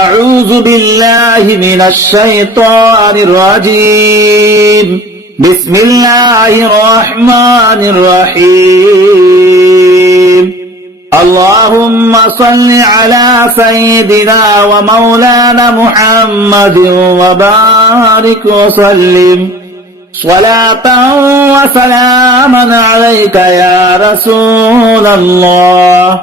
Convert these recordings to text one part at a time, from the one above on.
أعوذ بالله من الشيطان الرجيم بسم الله الرحمن الرحيم اللهم صل على سيدنا ومولانا محمد وبارك وسلم صلاة وسلاما عليك يا رسول الله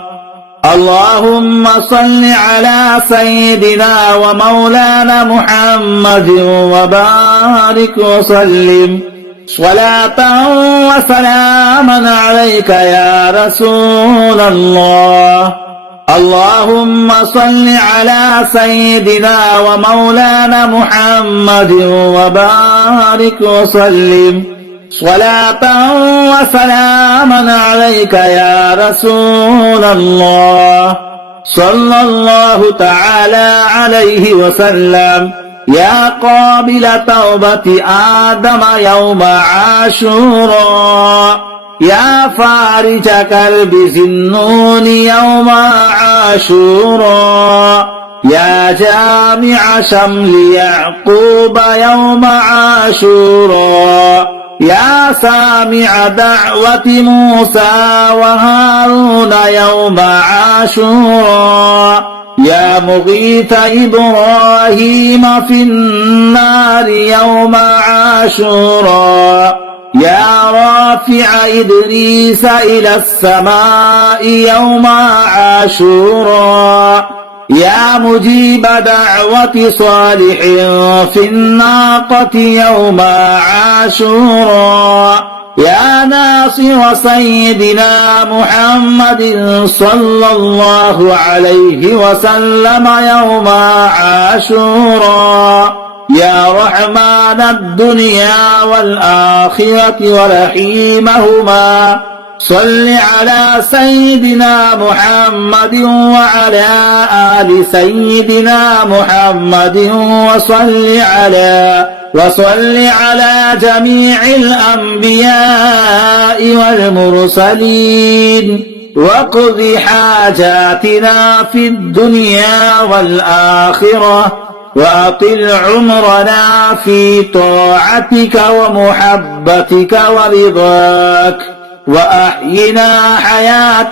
اللهم صل على سيدنا ومولانا محمد وبارك وسلم صلاة وسلاما عليك يا رسول الله اللهم صل على سيدنا ومولانا محمد وبارك وسلم صلاة وسلاما عليك يا رسول الله صلى الله تعالى عليه وسلم يا قابل توبة آدم يوم عاشوراء يا فارج كرب ذي يوم عاشوراء يا جامع شمل يعقوب يوم عاشوراء يا سامع دعوة موسى وهارون يوم عاشوراء يا مغيث إبراهيم في النار يوم عاشوراء يا رافع إدريس إلى السماء يوم عاشوراء يا مجيب دعوة صالح في الناقة يوم عاشوراء يا ناصر سيدنا محمد صلى الله عليه وسلم يوم عاشوراء يا رحمن الدنيا والآخرة ورحيمهما صل على سيدنا محمد وعلى آل سيدنا محمد وصل على جميع الأنبياء والمرسلين واقض حاجاتنا في الدنيا والآخرة وأطل عمرنا في طاعتك ومحبتك ورضاك وأحينا حياة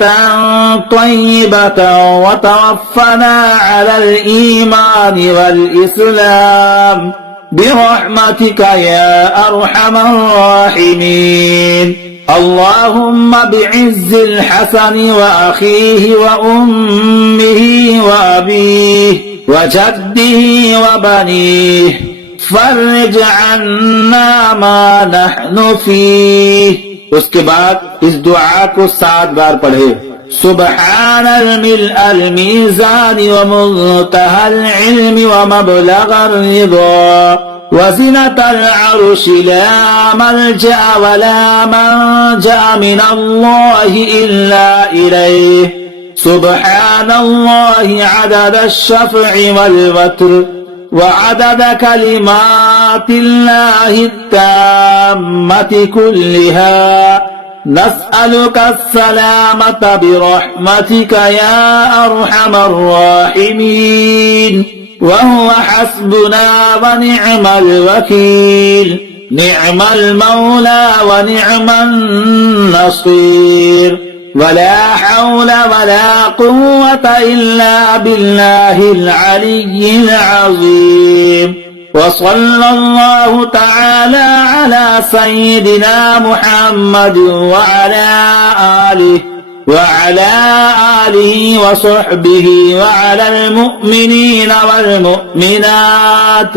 طيبة وتوفنا على الإيمان والإسلام برحمتك يا أرحم الراحمين اللهم بعز الحسن وأخيه وأمه وأبيه وجده وبنيه فرج عنا ما نحن فيه उसके बाद इस दुआ को 7 बार पढ़े सुबहान الميزان ومنتهى العلم ومبلغ الرضا وزنة العرش لا ملجأ ولا منجأ من الله إلا إليه سبحان الله عدد الشفع والوتر وعدد كلمات الله التامة كلها نسألك السلامة برحمتك يا أرحم الراحمين وهو حسبنا ونعم الوكيل نعم المولى ونعم النصير ولا حول ولا قوة إلا بالله العلي العظيم وصلى الله تعالى على سيدنا محمد وعلى آله وصحبه وعلى المؤمنين والمؤمنات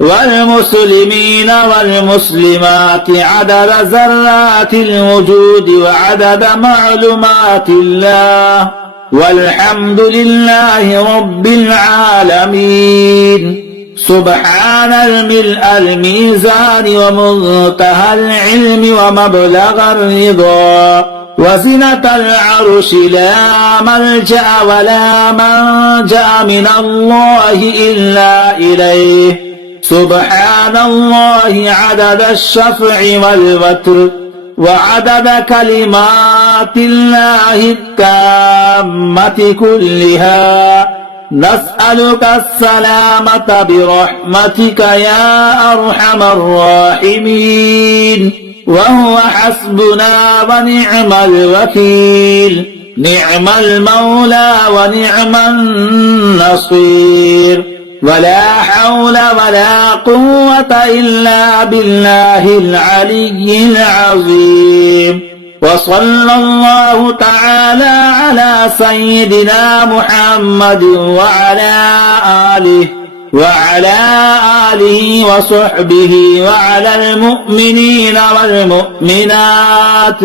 والمسلمين والمسلمات عدد ذرات الوجود وعدد معلومات الله والحمد لله رب العالمين سبحان الميزان ومنتهى العلم ومبلغ الرضا وزنة العرش لا ملجأ ولا منجأ من الله إلا إليه سبحان الله عدد الشفع والوتر وعدد كلمات الله التامة كلها نسألك السلامة برحمتك يا أرحم الراحمين. وهو حسبنا ونعم الوكيل، نعم المولى ونعم النصير. ولا حول ولا قوة إلا بالله العلي العظيم. وصلى الله تعالى على سيدنا محمد وعلى آله وصحبه وعلى المؤمنين والمؤمنات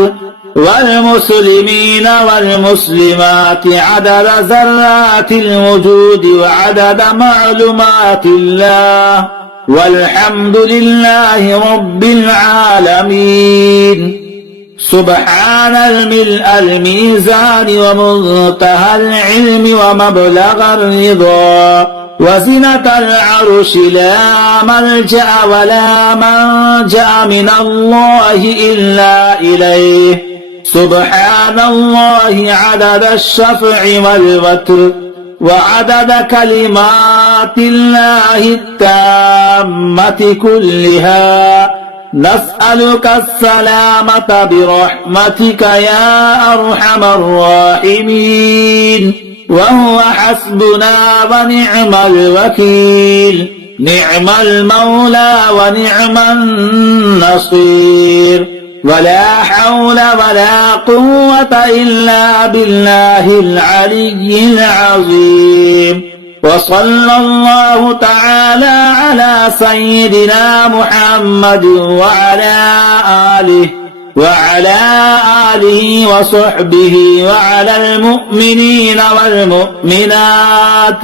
والمسلمين والمسلمات عدد ذرات الوجود وعدد معلومات الله، والحمد لله رب العالمين. سبحان الملء الميزان ومنتهى العلم ومبلغ الرضا وزنة العرش، لا ملجأ ولا منجأ من الله إلا إليه. سبحان الله عدد الشفع والوتر وعدد كلمات الله التامة كلها. نسألك السلامة برحمتك يا أرحم الراحمين. وهو حسبنا ونعم الوكيل، نعم المولى ونعم النصير. ولا حول ولا قوة إلا بالله العلي العظيم. وصلى الله تعالى على سيدنا محمد وعلى آله وصحبه وعلى المؤمنين والمؤمنات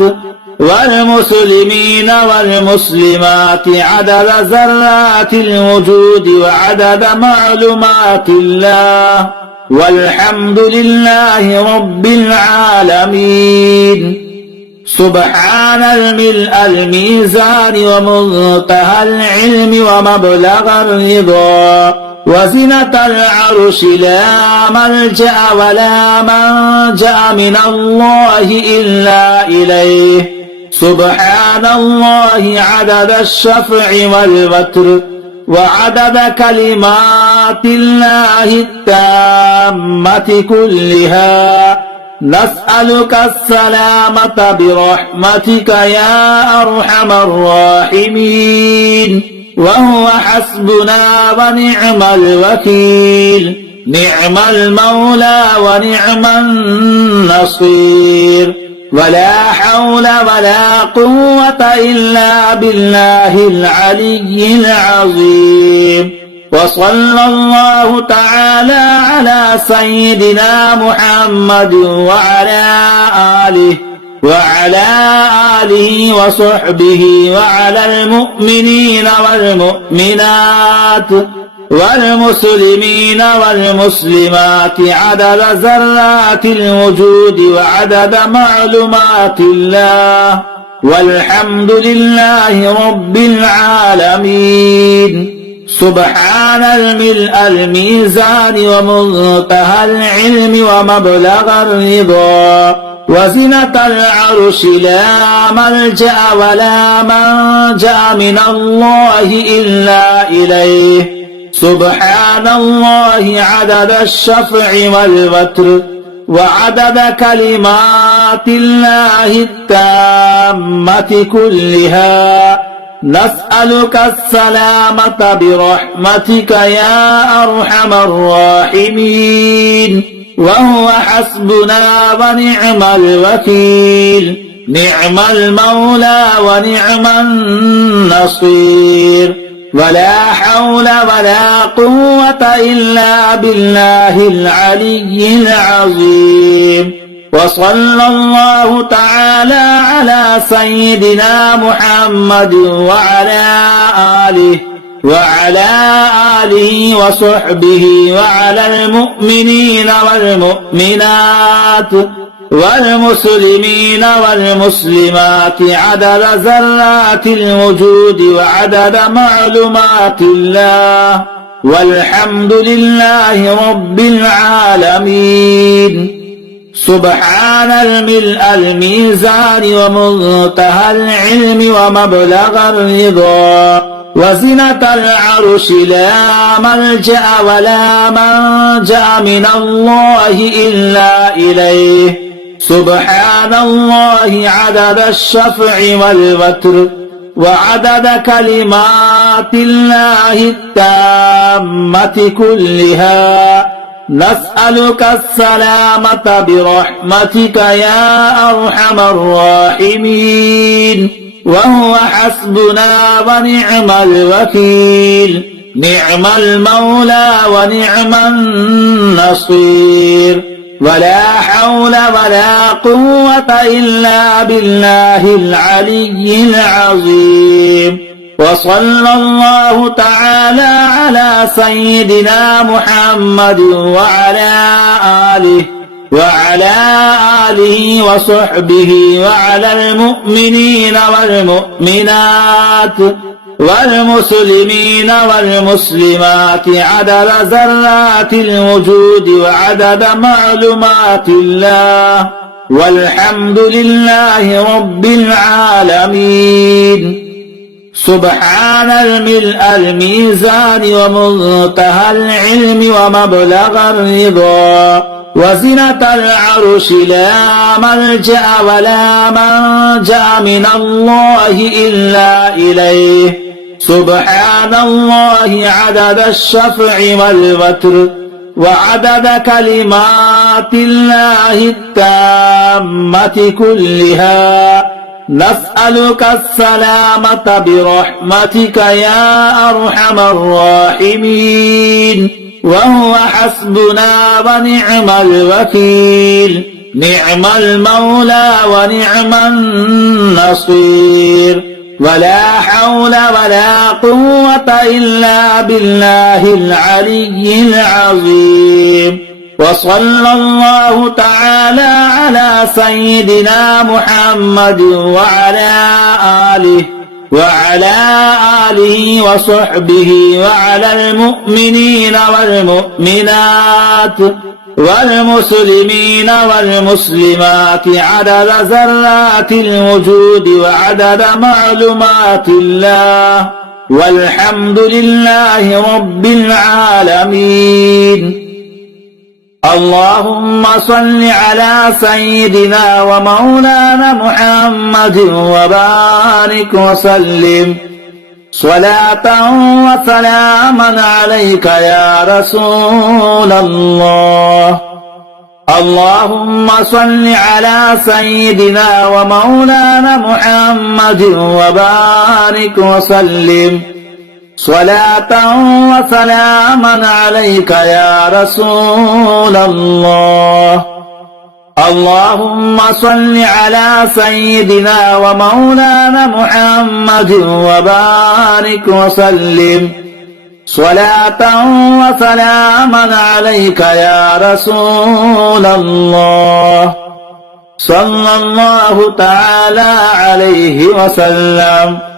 والمسلمين والمسلمات عدد ذرات الوجود وعدد معلومات الله، والحمد لله رب العالمين. سبحان الملء الميزان ومنتهى العلم ومبلغ الرضا وزنة العرش، لا ملجأ ولا منجأ من الله إلا إليه. سبحان الله عدد الشفع والوتر وعدد كلمات الله التامة كلها. نسألك السلامة برحمتك يا أرحم الراحمين. وهو حسبنا ونعم الوكيل، نعم المولى ونعم النصير. ولا حول ولا قوة إلا بالله العلي العظيم. وصلى الله تعالى على سيدنا محمد وعلى آله وصحبه وعلى المؤمنين والمؤمنات والمسلمين والمسلمات عدد ذرات الوجود وعدد معلومات الله، والحمد لله رب العالمين. سبحان الملء الميزان ومنتهى العلم ومبلغ الرضا وزنة العرش، لا ملجأ ولا منجأ من الله إلا إليه. سبحان الله عدد الشفع والوتر وعدد كلمات الله التامة كلها. نسألك السلامة برحمتك يا أرحم الراحمين. وهو حسبنا ونعم الوكيل، نعم المولى ونعم النصير. ولا حول ولا قوة إلا بالله العلي العظيم. وصلى الله تعالى على سيدنا محمد وعلى آله وصحبه وعلى المؤمنين والمؤمنات والمسلمين والمسلمات عدد ذرات الوجود وعدد معلومات الله، والحمد لله رب العالمين. سبحان الملء الميزان ومنتهى العلم ومبلغ الرضا وزنة العرش لا ملجأ ولا منجأ من الله إلا إليه سبحان الله عدد الشفع والوتر وعدد كلمات الله التامة كلها نسألك السلامة برحمتك يا أرحم الراحمين وهو حسبنا ونعم الوكيل نعم المولى ونعم النصير ولا حول ولا قوة إلا بالله العلي العظيم وصلى الله تعالى على سيدنا محمد وعلى آله وصحبه وعلى المؤمنين والمؤمنات والمسلمين والمسلمات عدد ذرات الوجود وعدد معلومات الله والحمد لله رب العالمين سبحان الملء الميزان ومنتهى العلم ومبلغ الرضا وزنة العرش لا ملجأ ولا منجأ من الله إلا إليه سبحان الله عدد الشفع والوتر وعدد كلمات الله التامة كلها نسألك السلامة برحمتك يا أرحم الراحمين وهو حسبنا ونعم الوكيل نعم المولى ونعم النصير ولا حول ولا قوة إلا بالله العلي العظيم وصلى الله تعالى على سيدنا محمد وعلى آله وصحبه وعلى المؤمنين والمؤمنات والمسلمين والمسلمات عدد ذرات الوجود وعدد معلومات الله والحمد لله رب العالمين اللهم صل على سيدنا ومولانا محمد وبارك وسلم صلاة وسلاما عليك يا رسول الله اللهم صل على سيدنا ومولانا محمد وبارك وسلم صلاة وسلاما عليك يا رسول الله اللهم صل على سيدنا ومولانا محمد وبارك وسلم صلاة وسلاما عليك يا رسول الله صلى الله تعالى عليه وسلم